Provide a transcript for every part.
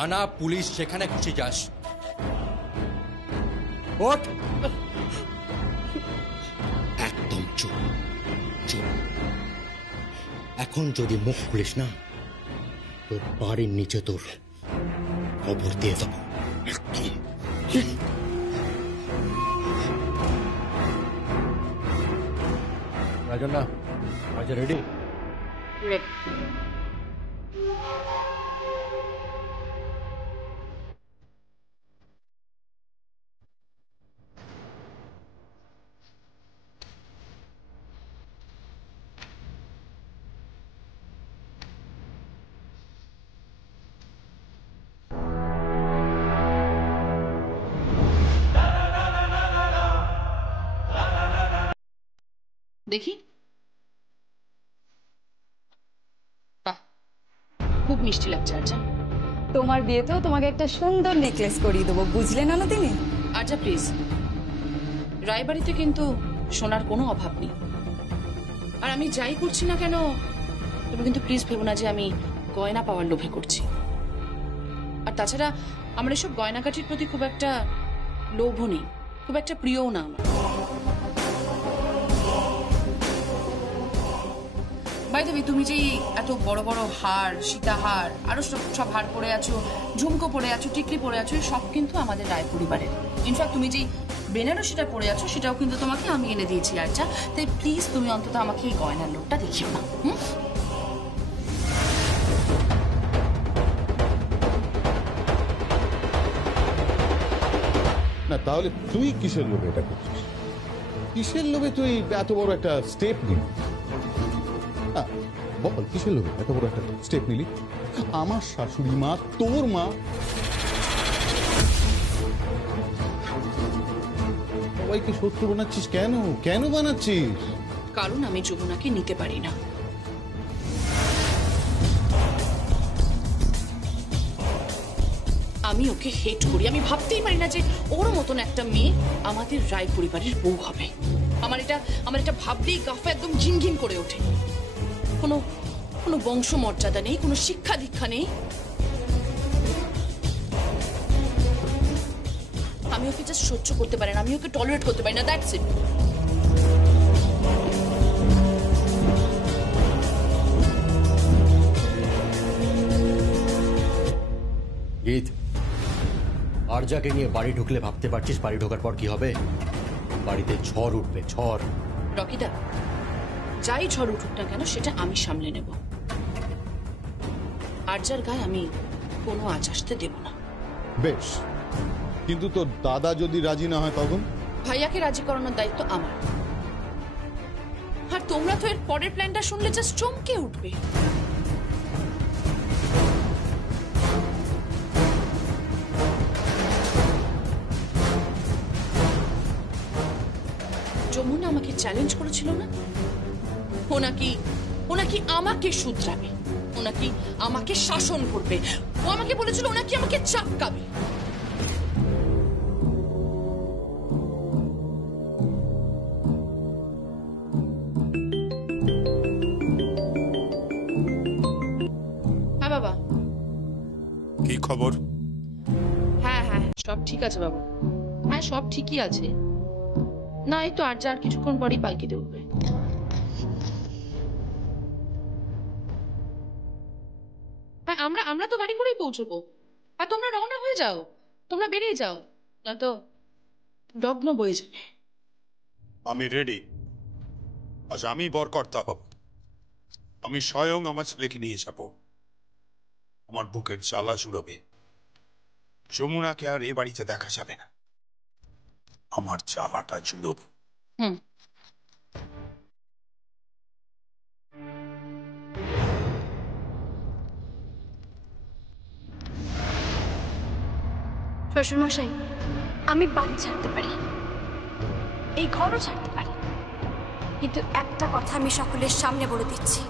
থানা পুলিশ যেখানে খুশি যাস। ওঠ। একদম চুপ চুপ। এখন যদি মুখ খুলিস না তোর বাড়ির নিচে তোর খবর দিয়ে দেবো। রাজন্না, আচ্ছা রেডি? দেখি। বাহ, খুব মিষ্টি লাগছে আর্যা। তোমার বিয়েতেও তোমাকে একটা সুন্দর নেকলেস করিয়ে দেবো, বুঝলে না তিনি? আর্যা প্লিজ, রায়বাড়িতে কিন্তু সোনার কোনো অভাব নেই। আর আমি যাই করছি না কেন, তুমি কিন্তু প্লিজ ভেবো না যে আমি গয়না পাওয়ার লোভে করছি। আর তাছাড়া আমার এসব গয়নাকাটির প্রতি খুব একটা লোভও নেই, খুব একটা প্রিয়ও না আমার। বাই দ্য ওয়ে, তুমি যে এত বড় বড় হার, সীতাহার, আরো সব হার পরে আছো, ঝুমকো পরে আছো, টিকলি পরে আছো, সব কিন্তু আমাদের রায় পরিবারের। ইনফ্যাক্ট তুমি যে বেনারসিটা পরে আছো সেটাও কিন্তু তোমাকে আমি এনে দিয়েছি আচ্ছা। তাই প্লিজ তুমি অন্তত আমাকে এই গয়নার লোকটা দেখিও না। না তাহলে তুই কিসের লোভে এটা করছিস? কিসের লোভে তুই এত বড় একটা স্টেপ নিলি? বল কিসের লোভে এত বড় একটা স্টেপ নিলি? আমার শাশুড়ি মা, তোর মা, সবাইকে শত্রু বানাচ্ছিস কেন? কেন বানাচ্ছিস? কারণ আমি যমুনাকে নিতে পারি না। আমি ওকে হেট করি। আমি ভাবতেই পারি না যে ওর মতন একটা মেয়ে আমাদের রায় পরিবারের বউ হবে। আমার এটা ভাবলেই গাফা একদম ঘিন করে ওঠে। কোনো বংশ মর্যাদা নেই, কোনো শিক্ষা দীক্ষা নেই। আমি ওকে জাস্ট সহ্য করতে পারি না, আমি ওকে টলারেট করতে পারি না, দ্যাটস ইট। গীত, আরজাকে নিয়ে বাড়ি ঢুকলে ভাবতে পারছিস বাড়ি ঢোকার পর কি হবে? বাড়িতে ঝড় উঠবে, ঝড়। রকিদা, যাই ঝড় উঠুক না কেন সেটা আমি সামলে নেব। আরজার গায়ে আমি কোনো আঁচ আসতে দেব না। বেশ, কিন্তু তোর দাদা যদি রাজি না হয় তখন? ভাইয়াকে রাজি করানোর দায়িত্ব আমার। আর তোমরা তো এর পরের প্ল্যানটা শুনলে জাস্ট চমকে উঠবে। যমুনা আমাকে চ্যালেঞ্জ করেছিল না, ও নাকি আমাকে শুধরাবে, ও নাকি আমাকে শাসন করবে, ও আমাকে বলেছিল ও নাকি আমাকে চাপকাবে। হ্যাঁ বাবা। কি খবর? হ্যাঁ হ্যাঁ, সব ঠিক আছে বাবা। হ্যাঁ সব ঠিকই আছে। না এই তো আর কিছুক্ষণ পরই পালকিতে উঠবে। হ্যাঁ আমরা তো গাড়ি করেই পৌঁছবো। আর তোমরা রওনা হয়ে যাও, তোমরা বেরিয়ে যাও, না তো লগ্ন বয়ে যাবে। আমি রেডি। আজ আমি বরকর্তা হব। আমি স্বয়ং আমার ছেলেকে নিয়ে যাব। আমার বুকের জ্বালা জুড়বে। যমুনাকে আর এ বাড়িতে দেখা যাবে না। আমার জ্বালাটা জুড়ব। শ্বশুরমশাই, আমি বাড়ি ছাড়তে পারি, এই ঘরও ছাড়তে পারি, কিন্তু একটা কথা আমি সকলের সামনে বলে দিচ্ছি,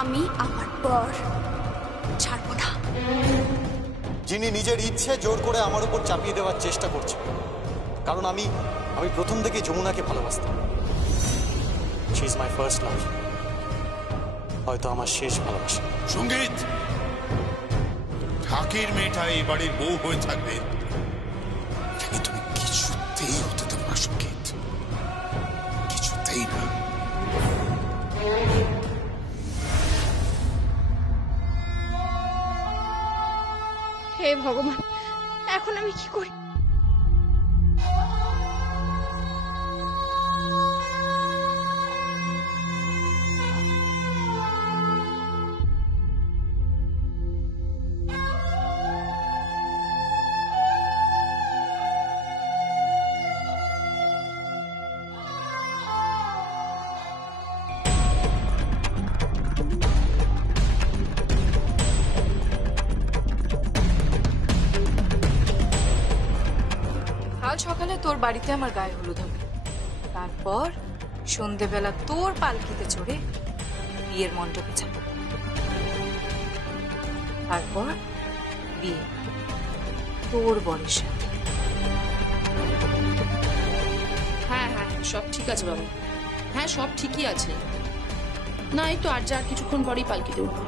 আমি আমার বর ছাড়ব না। যিনি নিজের ইচ্ছে জোর করে আমার উপর চাপিয়ে দেওয়ার চেষ্টা করছে, কারণ আমি প্রথম থেকে যমুনাকে ভালোবাসতাম। She is my first love, হয়তো আমার শেষ ভালোবাসা। সঙ্গীত, কাকের মেয়েটা এই বাড়ির বউ হয়ে থাকবে, এটাকে তুমি কিছুতেই হতে দেবে না সঙ্গীত, কিছুতেই না। হে ভগবান, এখন আমি কি করি? কাল সকালে তোর বাড়িতে আমার গায়ে হলুদ হবে, তারপর সন্ধেবেলা তোর পালকিতে চড়ে বিয়ের মণ্ডপে যাব, তারপর বিয়ে তোর বরের সাথে। হ্যাঁ হ্যাঁ, সব ঠিক আছে বাবা, হ্যাঁ সব ঠিকই আছে। না এই তো আর যা কিছুক্ষণ পরেই পালকিতে উঠবো।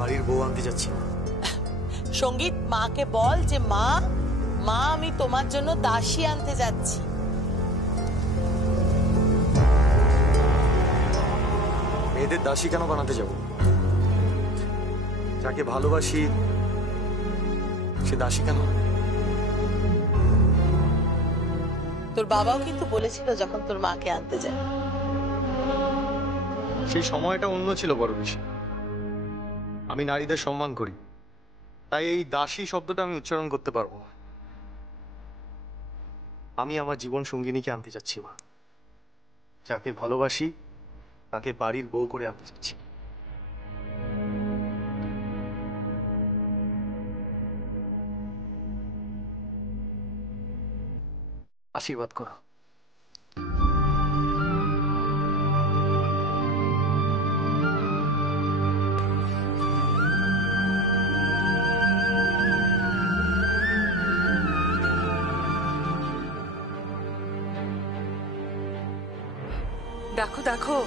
বাড়ির বউ আনতে যাচ্ছি। সঙ্গীত, মাকে বল যে মা মা আমি তোমার জন্য দাসী আনতে যাচ্ছি। মেয়েদের দাসী কেন বানাতে যাব? যাকে ভালোবাসি সে দাসী কেন? তোর বাবাও কিন্তু বলেছিল যখন তোর মাকে আনতে যায়। সেই সময়টা অন্য ছিল বড় বেশি। আমি নারীদের সম্মান করি, তাই এই দাসী শব্দটা আমি উচ্চারণ করতে পারবো না। আমি আমার জীবন সঙ্গিনীকে আনতে যাচ্ছি মা, যাকে ভালোবাসি তাকে বাড়ির বউ করে আনতে যাচ্ছি। আশীর্বাদ করো। দেখো দেখো,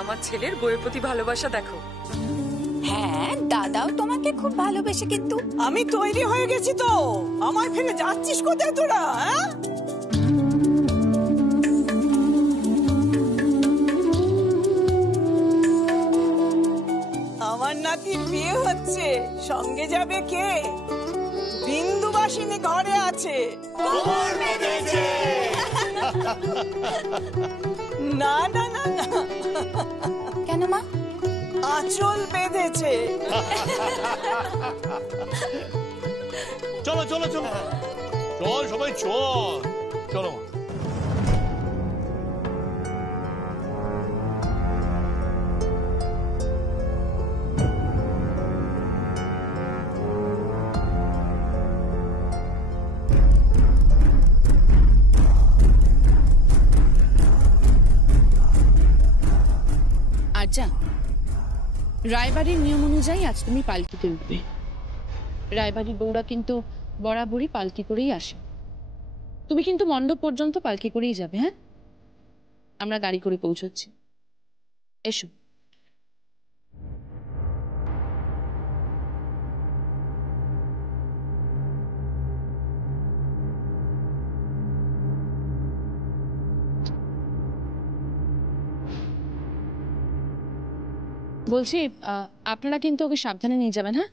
আমার ছেলের বইয়ের প্রতি ভালোবাসা দেখো। হ্যাঁ, দাদাও তোমাকে খুব ভালোবেসে, কিন্তু আমি তৈরি হয়ে গেছি তো। আমায় ফেলে যাচ্ছিস কোথায় তোরা? আমার নাতির বিয়ে হচ্ছে, সঙ্গে যাবে কে? বিন্দুবাসিনী ঘরে আছে। না না না না, কেন মা? আঁচল বেঁধেছে। চলো চলো চলো চল সবাই চল চলো। আচ্ছা, রায়বাড়ির নিয়ম অনুযায়ী আজ তুমি পালকিতে উঠবে। রায়বাড়ির বউরা কিন্তু বরাবরই পালকি করেই আসে। তুমি কিন্তু মণ্ডপ পর্যন্ত পালকি করেই যাবে। হ্যাঁ, আমরা গাড়ি করে পৌঁছচ্ছি, এসো। বলছি, আপনারা কিন্তু ওকে সাবধানে নিয়ে যাবেন। হ্যাঁ,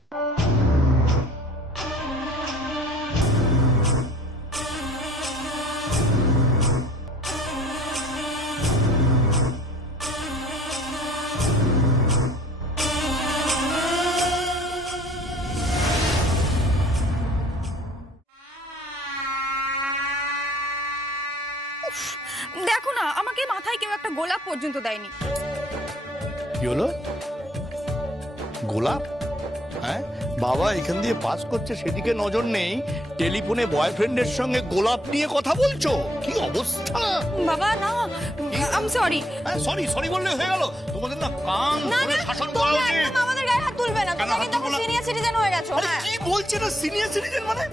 দেখো না, আমাকে মাথায় কেউ একটা গোলাপ পর্যন্ত দেয়নি। কি হলো? গোলাপ? হ্যাঁ, বাবা এখান দিয়ে পাস করছে সেদিকে নজর নেই, টেলিফোনে বয়ফ্রেন্ডের সঙ্গে গোলাপ নিয়ে কথা বলছো? কি অবস্থা! বাবা না, I am sorry. Sorry sorry বললে হয়ে গেল? তোমাদের না কান ধরে শাসন করা উচিত। আমাদের গায়ে হাত তুলবে না, তুমি কিন্তু সিনিয়র সিটিজেন হয়ে গেছো। হ্যাঁ, কি বলছে না সিনিয়র সিটিজেন মানে?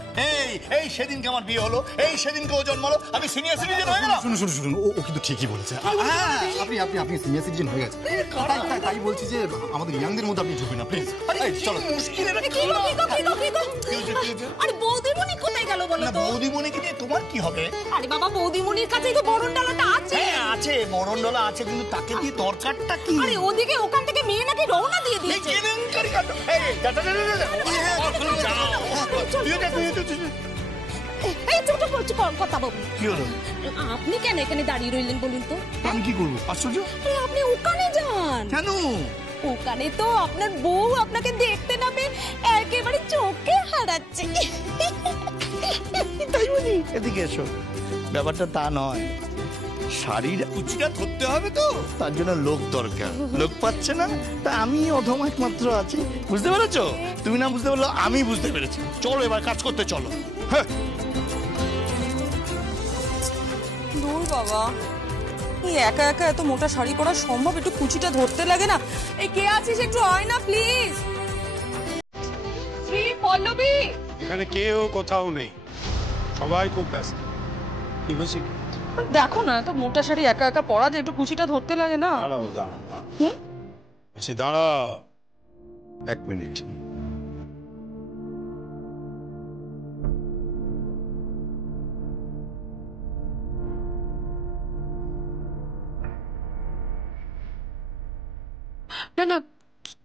এই সেদিনকে আমার বিয়ে হলো, এই সেদিনকে ও জন্মালো, আমি সিনিয়র সিটিজেন হয়ে গেলাম? শুনুন শুনুন শুনুন, ও কিন্তু ঠিকই বলেছে। আপনি আপনি আপনি সিনিয়র সিটিজেন হয়ে গেছে, তাই বলছি যে আমাদের ইয়াংদের মধ্যে আপনি ঢুকবেন না প্লিজ। চলো মুশকিল। আরে বৌদিমণি কোথায় গেল বলো তো? বৌদিমণিকে নিয়ে তোমার কি হবে? আরে বাবা, বৌদিমণির কাছেই তো বরণ ডালাটা আছে। হ্যাঁ আছে, বরণ ডালা আছে, কিন্তু তাকে দিয়ে দরকারটা কি? আরে ওদিকে ওখান থেকে মেয়ে নাকি রওনা দিয়ে দিয়েছে। এই ছোট বলছি কথা বলুন। কি হলো? আপনি কেন এখানে দাঁড়িয়ে রইলেন বলুন তো? আমি কি করবো? আশ্চর্য! আপনি ওখানে যান। কেন? ওখানে তো আপনার বউ আপনাকে দেখতে নামে একেবারে চোখে হারাচ্ছে। তাই বলি? এদিকে এসো। ব্যাপারটা তা নয়, শাড়ির কুচিটা ধরতে হবে তো, তার জন্য লোক দরকার। লোক পাচ্ছে না, তা আমি অধম একমাত্র আছি। বুঝতে পেরেছো? তুমি না বুঝতে পারলো, আমি বুঝতে পেরেছি। চলো এবার কাজ করতে চলো। হ্যাঁ, দূর বাবা, এই একা একা এত মোটা শাড়ি পরা সম্ভব? একটু কুচিটা ধরতে লাগে না? এই কে আছিস, একটু আয় না প্লিজ। শ্রী পল্লবী, এখানে কেউ কোথাও নেই, সবাই খুব ব্যস্ত। কি হয়েছে? দেখো না, এত মোটা শাড়ি একা একা পরা যায়, একটু কুচিটা ধরতে লাগে না? দাঁড়াও দাঁড়া, এক মিনিট। না না,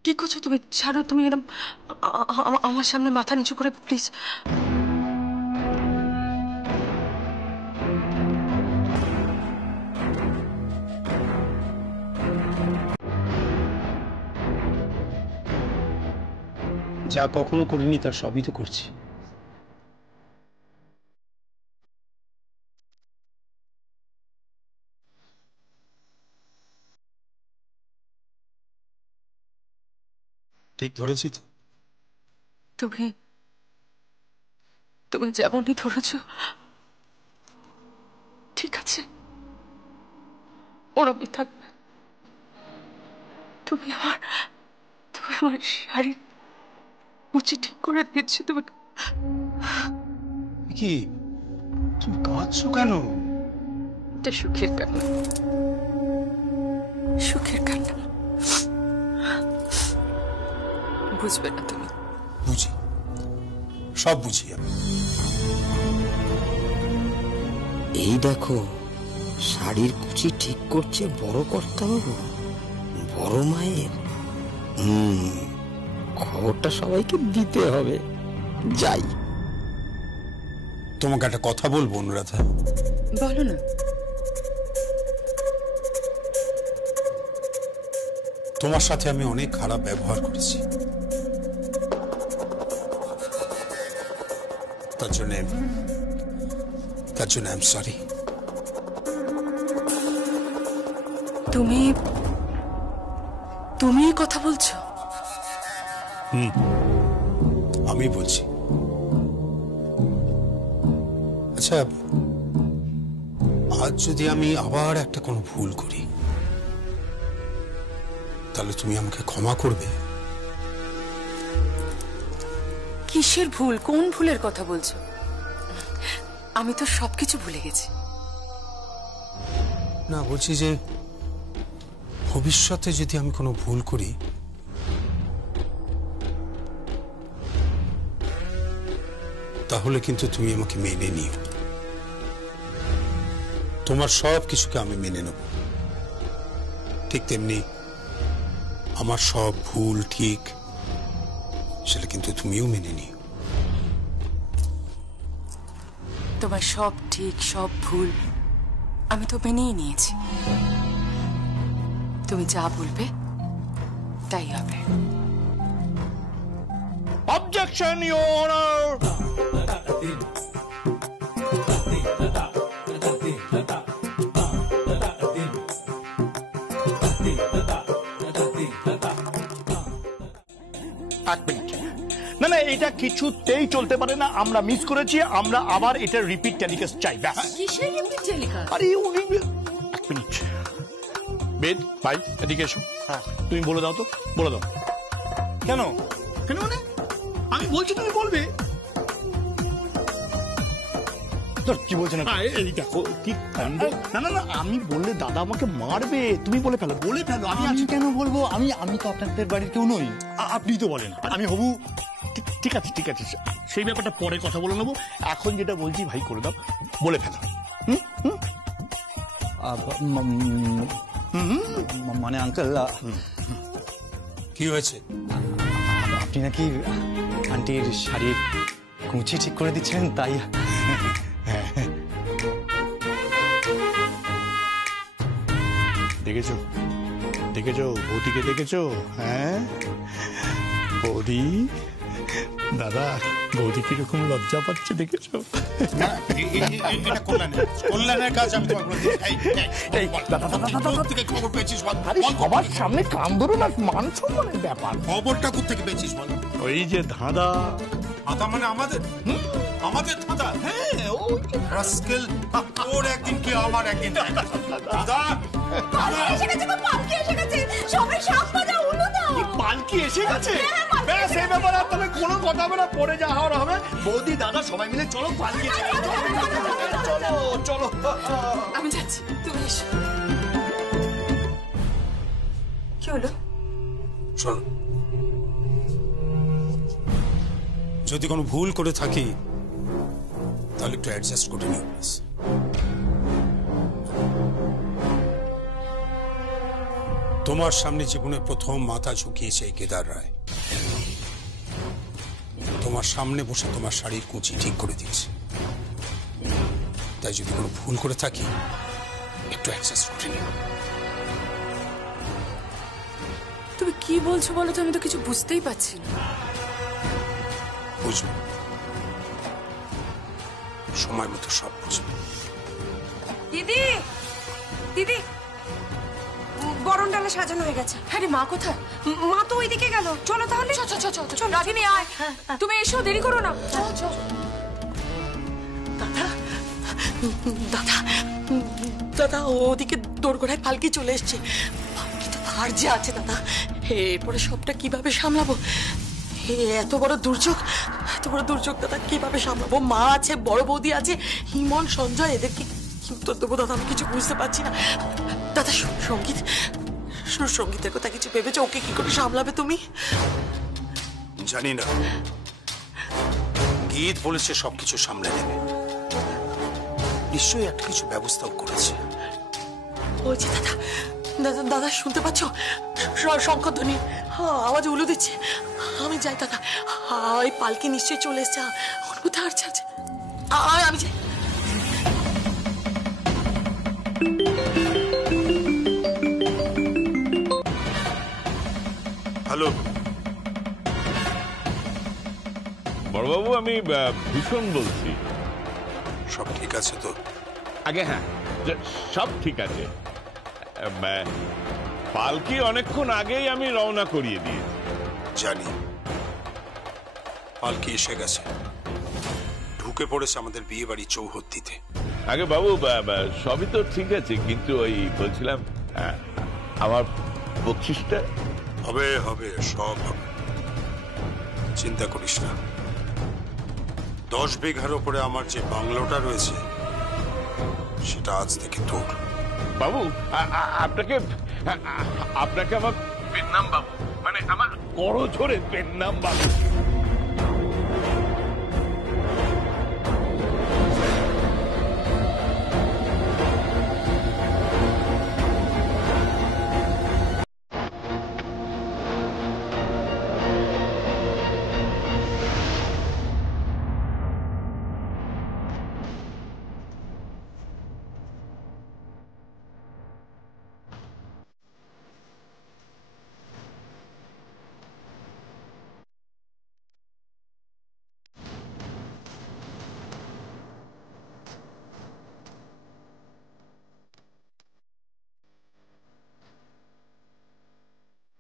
কি করছো তুমি? ছাড়ো, তুমি এরকম আমার সামনে মাথা নিচু করে প্লিজ। যা কখনো করিনি তার সবই তো করছি। ঠিক ধরেছি তো? তুমি যেমনই ধরেছো ঠিক আছে, ওরমই থাকবে। তুমি আমার শাড়ির কুচি ঠিক করে দিচ্ছি। তুমি কি, তুমি কাঁদছো কেন? এটা সুখের কান্না, সুখের কান্না। বুঝবে না তুমি? বুঝি, সব বুঝি আমি। এই দেখো, শাড়ির কুচি ঠিক করছে বড় কর্তাবাবু, বড় মায়ের। খবরটা সবাইকে দিতে হবে। যাই। তোমাকে একটা কথা বলবো অনুরাধা। বলো না। তোমার সাথে আমি অনেক খারাপ ব্যবহার করেছি, তার জন্য আই এম সরি। তুমি কথা বলছো? আমি বলছি। আচ্ছা, আজ যদি আমি আবার একটা কোনো ভুল করি, তাহলে তুমি আমাকে ক্ষমা করবে? কিসের ভুল? কোন ভুলের কথা বলছো? আমি তো সবকিছু ভুলে গেছি। না, বলছি যে ভবিষ্যতে যদি আমি কোনো ভুল করি, তাহলে কিন্তু তুমি আমাকে মেনে নিও। তোমার সব কিছুকে আমি মেনে নেব, ঠিক তেমনি আমার সব ভুল ঠিক সেটা কিন্তু তুমিও মেনে নিও। তোমার সব ঠিক সব ভুল আমি তো মেনেই নিয়েছি। তুমি যা বলবে তাই হবে। Objection, your honour. না না, এটা কিছুতেই চলতে পারে না। আমরা মিস করেছি, আমরা আবার এটা রিপিট টেলিকাস্ট চাই। ব্যাস। কিসের রিপিট টেলিকাস্ট? আরে উনি এক মিনিট, বেদ ভাই এদিকে এসো। হ্যাঁ, তুমি বলে দাও তো, বলে দাও। কেন কেন মানে? আমি বলছি তুমি বলবে। কি বলছেন? কি কাণ্ড! না না না, আমি বললে দাদা আমাকে মারবে। তুমি বলে ফেলো, বলে ফেলো। আমি কেন বলবো? আমি তো আপনাদের বাড়ির কেউ নই। আপনি তো বলেন আমি হবু। ঠিক আছে ঠিক আছে, সেই ব্যাপারটা পরে কথা বলে নেবো। এখন যেটা বলছি ভাই করে দাও, বলে ফেলো। মানে আঙ্কেল, কি হয়েছে? আপনি নাকি আন্টির শাড়ির কুচি ঠিক করে দিচ্ছেন, তাই। দেখেছো দেখেছো বৌদিকে দেখেছো? হ্যাঁ বৌদি, দাদা বৌদি কিরকম লজ্জা পাচ্ছে দেখেছো? কল্যাণের কাজ। আমি খবর পেয়েছিস? সবার সামনে কান ধরো না, মান সম্মানের ব্যাপার। খবরটা কোথেকে পেয়েছিস বল? ওই যে ধাঁধা। ধাঁধা মানে আমাদের ধাঁধা? হ্যাঁ, ওই রাস্কেল। ওর একদিন কি আমার একদিন। দাদা পালকি এসে গেছে, সবাই সাপ বাজা উলো দাও। পালকি এসে গেছে? ব্যাস, এই ব্যাপারে আর তাহলে কোনো কথা হবে না, পরে যা হওয়ার হবে। বৌদি দাদা সবাই মিলে চলো, পালকি চলো চলো। আমি যাচ্ছি, তুমি এসো। কি হলো? শোনো, যদি কোনো ভুল করে থাকি তাহলে একটু অ্যাডজাস্ট করে নিও। তোমার সামনে জীবনে প্রথম মাথা ঝুঁকিয়েছে এই কেদার রায়। তোমার সামনে বসে তোমার শাড়ির কুচি ঠিক করে দিয়েছে। তাই যদি কোনো ভুল করে থাকি একটু অ্যাডজাস্ট করে নিও। তুমি কি বলছো বলো তো? আমি তো কিছু বুঝতেই পারছি না। বুঝবে, সময় মতো সব বুঝবে। দিদি দিদি, বরণ ডালা সাজানো হয়ে গেছে। হ্যাঁ রে, মা কোথায়? মা তো ওইদিকে গেল। চলো তাহলে। চল রাগিনী, আয়। তুমি এসো, দেরি করো না। দাদা দাদা দাদা, ওদিকে দোরগোড়ায় পালকি চলে এসছে। পালকি তো ভার যে আছে দাদা, এরপরে সবটা কিভাবে সামলাবো? এত বড় দুর্যোগ দাদা, কিভাবে সামলাবো? মা আছে, বড় বৌদি আছে, হিমন, সঞ্জয়, এদেরকে কি উত্তর দেবো দাদা? আমি কিছু বুঝতে পারছি না দাদা। সঙ্গীতের কথা কিছু ভেবেছো? ওকে কি করে সামলাবে তুমি? জানি না, গীত বলেছে সবকিছু সামলে নেবে। নিশ্চয়ই একটা কিছু ব্যবস্থাও করেছে। বলছি দাদা দাদা দাদা, শুনতে পাচ্ছ? শঙ্করধ্বনি আওয়াজ উলু দিচ্ছে। আমি যাই দাদা, ওই পালকি নিশ্চয়ই চলে এসছে। অনুভূতি আর ছাড়ছে, আমি যাই। হ্যালো। বড়বাবু, আমি ভূষণ বলছি। সব ঠিক আছে তো? আগে হ্যাঁ, সব ঠিক আছে। পালকি অনেকক্ষণ আগেই আমি রওনা করিয়ে দিয়েছি। জানি পালকি এসে গেছে, ঢুকে পড়েছে আমাদের বিয়ে বাড়ি চৌহদ্দিতে। আগে বাবু, সবই তো ঠিক আছে, কিন্তু ওই বলছিলাম আমার বকশিসটা। হবে হবে, সব হবে, চিন্তা করিস না। 10 বিঘার ওপরে আমার যে বাংলোটা রয়েছে সেটা আজ থেকে তোর। বাবু, আপনাকে আপনাকে আমার পেন নাম বাবু, মানে আমার করজোরে পেন নাম বাবু।